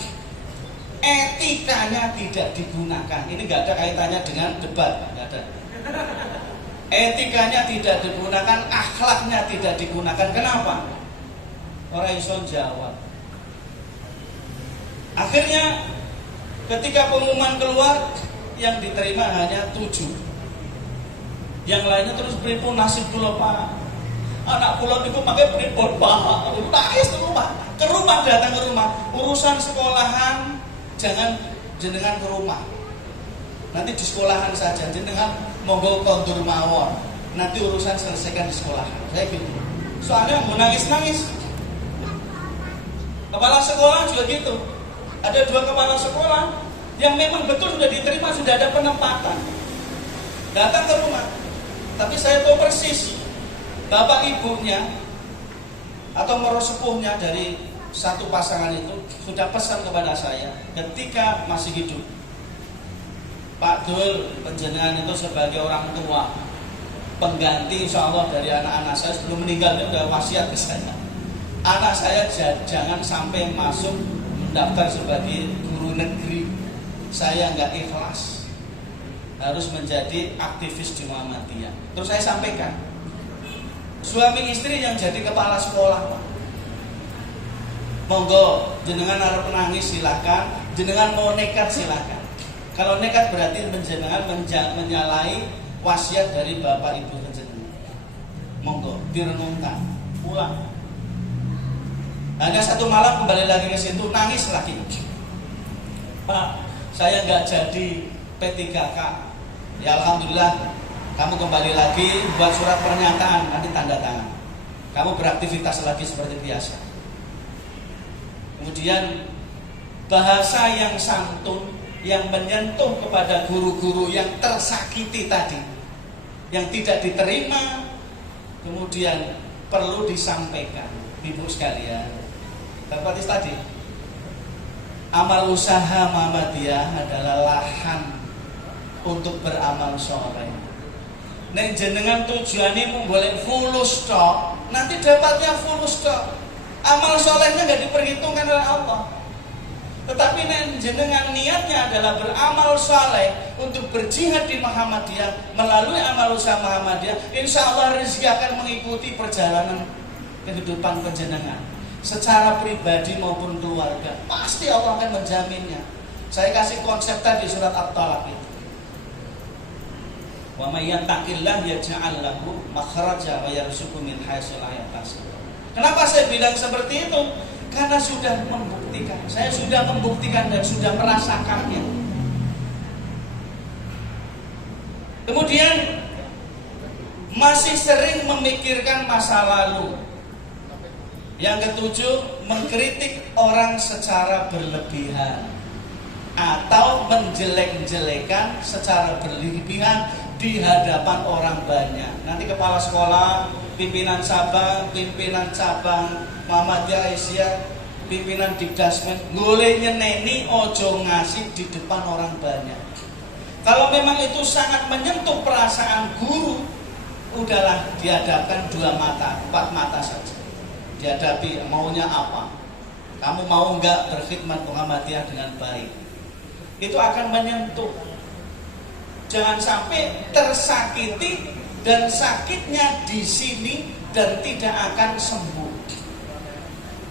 etikanya tidak digunakan? Ini nggak ada kaitannya dengan debat, nggak ada. Etikanya tidak digunakan, akhlaknya tidak digunakan. Kenapa? Orang iso jawab. Akhirnya ketika pengumuman keluar, yang diterima hanya 7. Yang lainnya terus pripun nasib kula Pak. Anak kula niku pakai pripun Pak. Nangis ke rumah. Datang ke rumah. Urusan sekolahan jangan jenengan ke rumah. Nanti di sekolahan saja, jenengan monggo kondur mawon. Nanti urusan selesaikan di sekolahan. Saya gitu. Soalnya mau nangis-nangis. Kepala sekolah juga gitu. Ada 2 kepala sekolah yang memang betul sudah diterima, sudah ada penempatan. Datang ke rumah. Tapi saya tahu persis bapak ibunya atau merosepuhnya dari satu pasangan itu sudah pesan kepada saya ketika masih hidup. Pak Dul, panjenengan itu sebagai orang tua, pengganti insya Allah dari anak-anak saya sebelum meninggal, dia sudah wasiat ke saya. Anak saya jangan sampai masuk mendaftar sebagai guru negeri. Saya nggak ikhlas, harus menjadi aktivis di Muhammadiyah. Terus saya sampaikan, suami istri yang jadi kepala sekolah, monggo jenengan harus menangis silakan, jenengan mau nekat silakan. Kalau nekat berarti jenengan menyalahi wasiat dari bapak ibu jenengan. Monggo direnungkan, pulang. Hanya 1 malam kembali lagi ke situ, nangis lagi. Pak, saya nggak jadi P3K. Ya Alhamdulillah, kamu kembali lagi buat surat pernyataan, nanti tanda tangan. Kamu beraktivitas lagi seperti biasa. Kemudian bahasa yang santun, yang menyentuh kepada guru-guru yang tersakiti tadi, yang tidak diterima, kemudian perlu disampaikan. Ibu sekalian, terpatis tadi, amal usaha Muhammadiyah adalah lahan untuk beramal soleh. Nek jenengan tujuannya mau golek fulus tok, nanti dapatnya fulus tok. Amal solehnya nggak diperhitungkan oleh Allah. Tetapi nek jenengan niatnya adalah beramal soleh untuk berjihad di Muhammadiyah melalui amal usaha Muhammadiyah, insya Allah rezeki akan mengikuti perjalanan kehidupan penjenengan secara pribadi maupun keluarga. Pasti Allah akan menjaminnya. Saya kasih konsep tadi surat At-Talaq itu. Wa may yattaqillah yaj'al lahu makhraja wa yarzuqhu min haitsu la yahtasib. Kenapa saya bilang seperti itu? Karena sudah membuktikan. Saya sudah membuktikan dan sudah merasakannya. Kemudian masih sering memikirkan masa lalu. Yang ketujuh, mengkritik orang secara berlebihan atau menjelek-jelekan secara berlebihan di hadapan orang banyak. Nanti kepala sekolah, pimpinan cabang Muhammadiyah Asia, pimpinan Dikdasmen boleh nyeneni ojo ngasih di depan orang banyak. Kalau memang itu sangat menyentuh perasaan guru, udahlah dihadapkan 2 mata, 4 mata saja. Dihadapi maunya apa. Kamu mau enggak berkhidmat Muhammadiyah dengan baik? Itu akan menyentuh. Jangan sampai tersakiti dan sakitnya di sini dan tidak akan sembuh.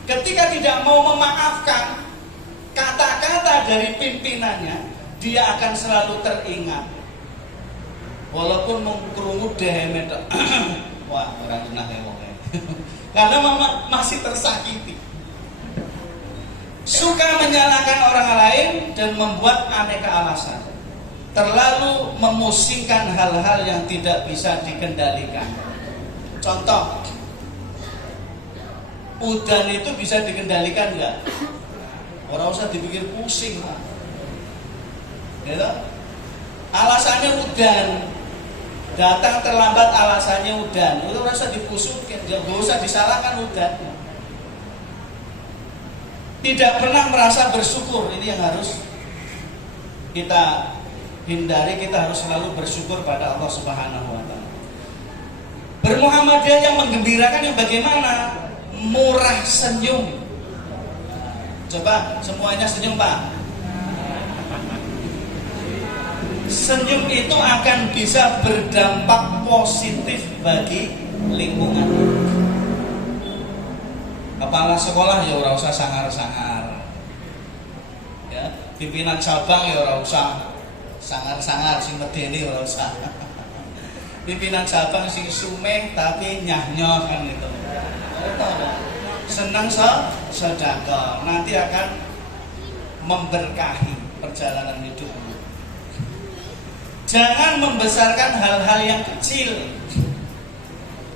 Ketika tidak mau memaafkan kata-kata dari pimpinannya, dia akan selalu teringat. Walaupun mengkerungu dehemet, wah orang kena hewong. Karena mama masih tersakiti. Suka menyalahkan orang lain dan membuat aneka alasan. Terlalu memusingkan hal-hal yang tidak bisa dikendalikan. Contoh, udan itu bisa dikendalikan enggak? Orang usah dipikir pusing, Pak. Gitu? Alasannya udan. Datang terlambat alasannya udan. Itu rasa dipusukin, enggak usah disalahkan udan. Tidak pernah merasa bersyukur, ini yang harus kita hindari. Kita harus selalu bersyukur pada Allah Subhanahu wa taala. Bermuhammadiyah yang menggembirakan yang bagaimana? Murah senyum. Coba semuanya senyum, Pak. Senyum itu akan bisa berdampak positif bagi lingkungan. Kepala sekolah ya ora usah sangar-sangar. Ya, pimpinan cabang ya ora usah sangar-sangar, sing medeni ora usah. Pimpinan cabang sing sumeh tapi nyah-nyoh kan itu. Senang sedekah, nanti akan memberkahi perjalanan hidup. Jangan membesarkan hal-hal yang kecil.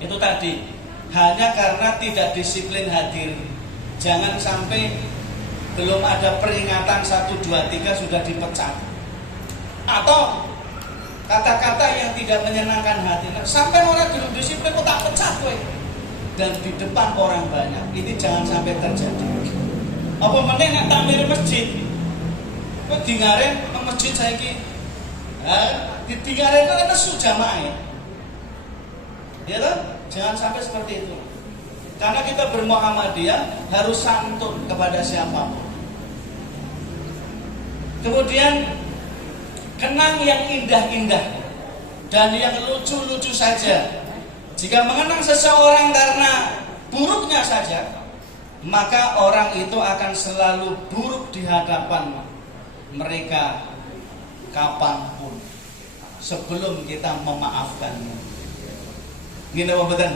Itu tadi, hanya karena tidak disiplin hadir. Jangan sampai belum ada peringatan 1, 2, 3 sudah dipecat. Atau kata-kata yang tidak menyenangkan hati. Sampai orang belum disiplin kok tak pecat kowe. Dan di depan orang banyak. Ini jangan sampai terjadi. Apa meneh nek takmir masjid. Kowe dingare nang masjid saiki. Ditinggalin kan nesu jamaah. Ya kan? Jangan sampai seperti itu. Karena kita bermuhammadiyah harus santun kepada siapapun. Kemudian kenang yang indah-indah dan yang lucu-lucu saja. Jika mengenang seseorang karena buruknya saja, maka orang itu akan selalu buruk di hadapan mereka kapanpun sebelum kita memaafkannya. Gini apa betul?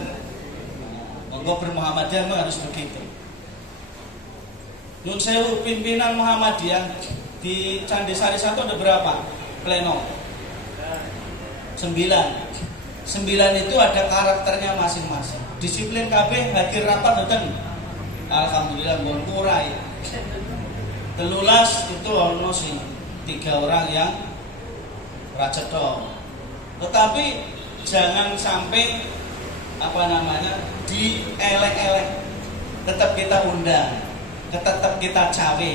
Monggo bermuhammadiyah memang harus begitu. Nun sewu pimpinan Muhammadiyah di Candi Sari 1 ada berapa? Pleno 9 itu ada karakternya masing-masing. Disiplin KB hadir rapat betul. Alhamdulillah bon kurai. 13 itu ono sing 3 orang yang racetho. Tetapi jangan sampai dielek-elek. Tetap kita undang, tetap kita cawe,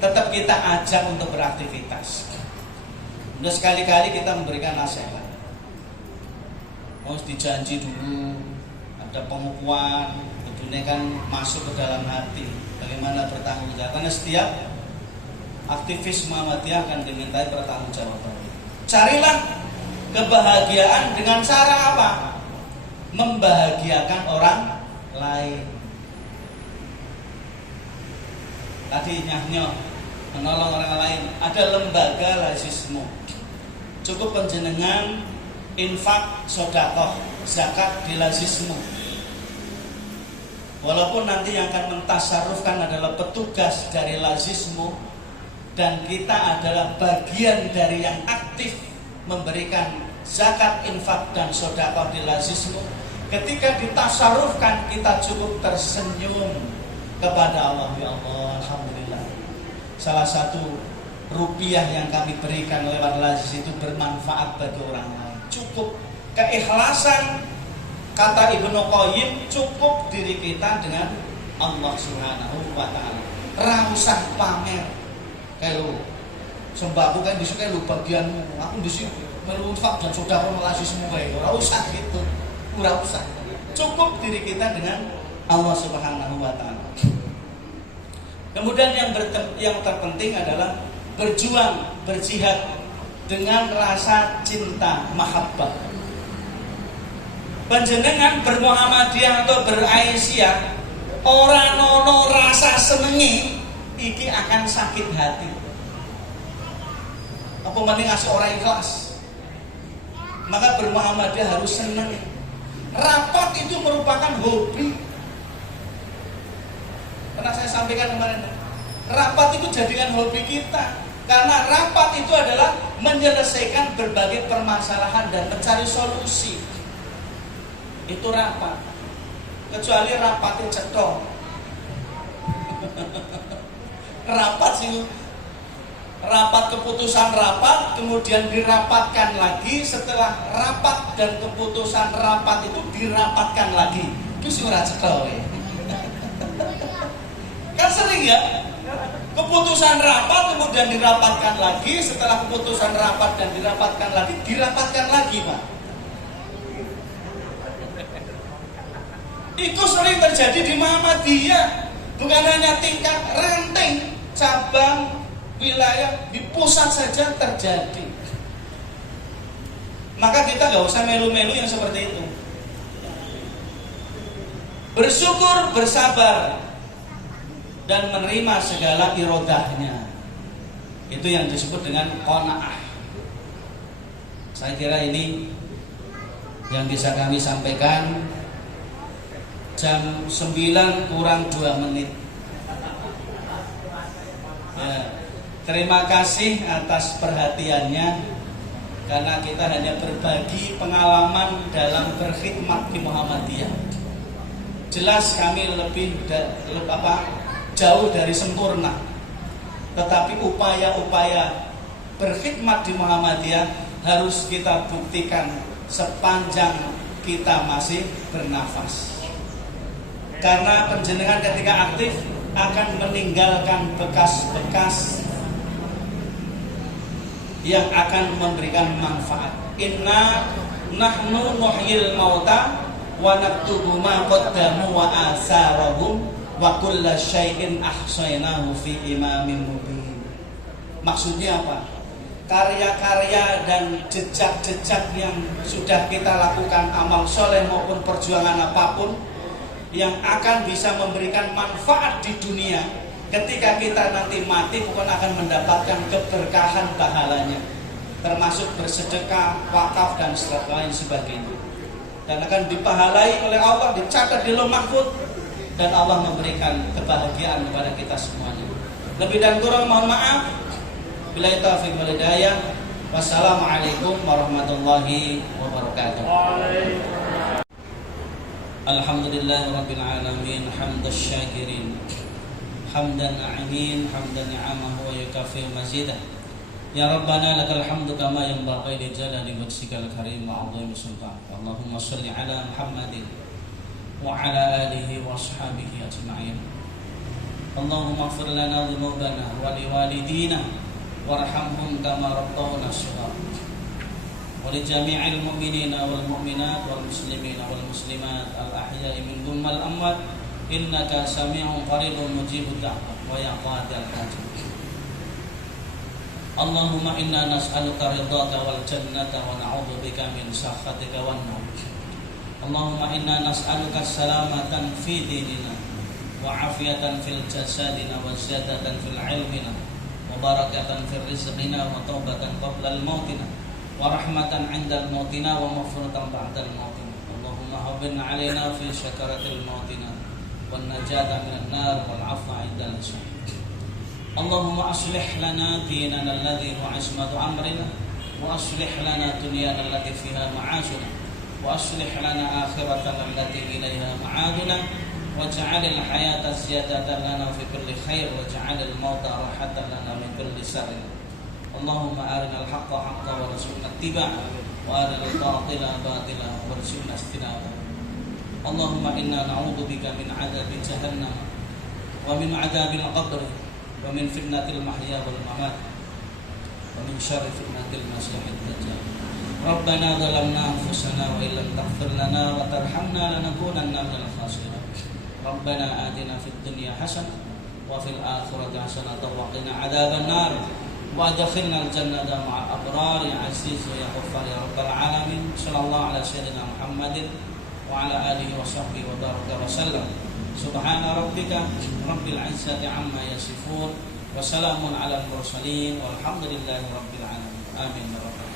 tetap kita ajak untuk beraktivitas. Udah sekali-kali kita memberikan nasihat. harus dijanji dulu, ada pengukuhan, tentunya kan masuk ke dalam hati. Bagaimana bertanggung jawab? Karena setiap aktivis Muhammadiyah akan dimintai pertanggungjawaban. Carilah kebahagiaan dengan cara apa? Membahagiakan orang lain. Tadi nyahnyo menolong orang lain. Ada lembaga lazismu. Cukup penjenengan infak, sedekah, zakat di lazismu. Walaupun nanti yang akan mentasarufkan adalah petugas dari lazismu, dan kita adalah bagian dari yang aktif memberikan zakat, infak, dan sedekah di lazismu. Ketika ditasarufkan, kita cukup tersenyum kepada Allah. Ya Allah, alhamdulillah, salah satu rupiah yang kami berikan lewat lazis itu bermanfaat bagi orang lain. Cukup keikhlasan, kata Ibnu Qayyim, cukup diri kita dengan Allah Subhanahu wa ta'ala. Ra usah pamer. Kayak lu sembako kan disukai lu bagianmu, aku disitu melu infak dan sedekah lazismu wae. Ora usah gitu. Ora usah. Cukup diri kita dengan Allah Subhanahu wa ta'ala. Kemudian yang terpenting adalah berjuang, berjihad dengan rasa cinta, mahabbah. Panjenengan bermuhammadiyah atau beraisyah, ora nono rasa senengi, iki akan sakit hati. Apa mending ngasih orang ikhlas? Maka bermuhammadiyah harus seneng. Rapat itu merupakan hobi. Pernah saya sampaikan kemarin, rapat itu jadikan hobi kita. Karena rapat itu adalah menyelesaikan berbagai permasalahan dan mencari solusi. Itu rapat. Kecuali rapatnya cetok. Rapat sih, rapat keputusan rapat, kemudian dirapatkan lagi. Setelah rapat dan keputusan rapat itu dirapatkan lagi. Itu sih ora cetok ya. Kan sering ya, keputusan rapat kemudian dirapatkan lagi, setelah keputusan rapat dan dirapatkan lagi Pak. Itu sering terjadi di Muhammadiyah. Bukan hanya tingkat ranting, cabang, wilayah, di pusat saja terjadi. Maka kita gak usah melu-melu yang seperti itu. Bersyukur, bersabar, dan menerima segala irodahnya. Itu yang disebut dengan qanaah. Saya kira ini yang bisa kami sampaikan. Jam 9 kurang 2 menit ya, terima kasih atas perhatiannya. Karena kita hanya berbagi pengalaman dalam berkhidmat di Muhammadiyah. Jelas kami jauh dari sempurna, tetapi upaya-upaya berkhidmat di Muhammadiyah harus kita buktikan sepanjang kita masih bernafas. Karena penjenengan ketika aktif akan meninggalkan bekas-bekas yang akan memberikan manfaat. Inna nahnu nuhyil mauta wa naktubu ma qaddamu wa asarahum wa kulla syai'in ahsaynahu fi imamin mubin. Maksudnya apa? Karya-karya dan jejak-jejak yang sudah kita lakukan, amal soleh maupun perjuangan apapun yang akan bisa memberikan manfaat di dunia, ketika kita nanti mati bukan akan mendapatkan keberkahan pahalanya, termasuk bersedekah, wakaf dan lain sebagainya, dan akan dipahalai oleh Allah, dicatat di Lauh Mahfuz, dan Allah memberikan kebahagiaan kepada kita semuanya. Lebih dan kurang mohon maaf. Billahi taufiq wal hidayah. Wassalamualaikum warahmatullahi wabarakatuh. Alhamdulillahirabbil alamin, hamdash syakirin, hamdan na'imin, hamdan ni'amahu wa yukafi mazidah. Ya Rabbana lakal hamdu kama yanbaghi li jalali wajhikal karim wa 'azimi sultan. Allahumma shalli ala Muhammadin wa ala alihi wa ashabihi ajma'in. Allahumma ighfir lana dhunubana wa liwalidina warhamhum kama rabbawna shaghira. ولجميع المؤمنين والمؤمنات والمسلمين والمسلمات الأحياء منهم والأموات إنك سميع قريب مجيب الدعوة ويا قاضي الحاجات. اللهم إنا نسألك رضاك والجنة ونعوذ بك من سخطك والنار. اللهم إنا نسألك السلامة في ديننا وعافية في جسدنا وزيادة في علمنا وبركة في رزقنا وتوبة قبل الموتنا ورحمة عند الموتنا ومغفرة بعد الموتنا. اللهم هون علينا في سكرة الموتنا والنجاة من النار والعفو عند الحساب. اللهم أصلح لنا ديننا الذي هو عصمة أمرنا وأصلح لنا دنيانا التي فيها معاشنا وأصلح لنا آخرتنا التي إليها معادنا واجعل الحياة زيادة لنا في كل خير واجعل الموت راحة لنا من كل شر. اللهم أرنا الحق حقا وارزقنا اتباعه وأرنا الباطل باطلا وارزقنا اجتنابه. اللهم إنا نعوذ بك من عذاب جهنم ومن عذاب القبر ومن فتنة المحيا والممات ومن شر فتنة المسيح الدجال. ربنا ظلمنا أنفسنا وإن لم تغفر لنا وترحمنا لنكونن من الخاسرين. ربنا آتنا في الدنيا حسنة وفي الآخرة حسنة وقنا عذاب النار وأدخلنا الجنة مع الأبرار يا عزيز يا غفار يا رب العالمين. صلى الله على سيدنا محمد وعلى آله وصحبه وبارك وسلم. سبحان ربك رب العزة عما يصفون وسلام على المرسلين والحمد لله رب العالمين. آمين يا رب العالمين.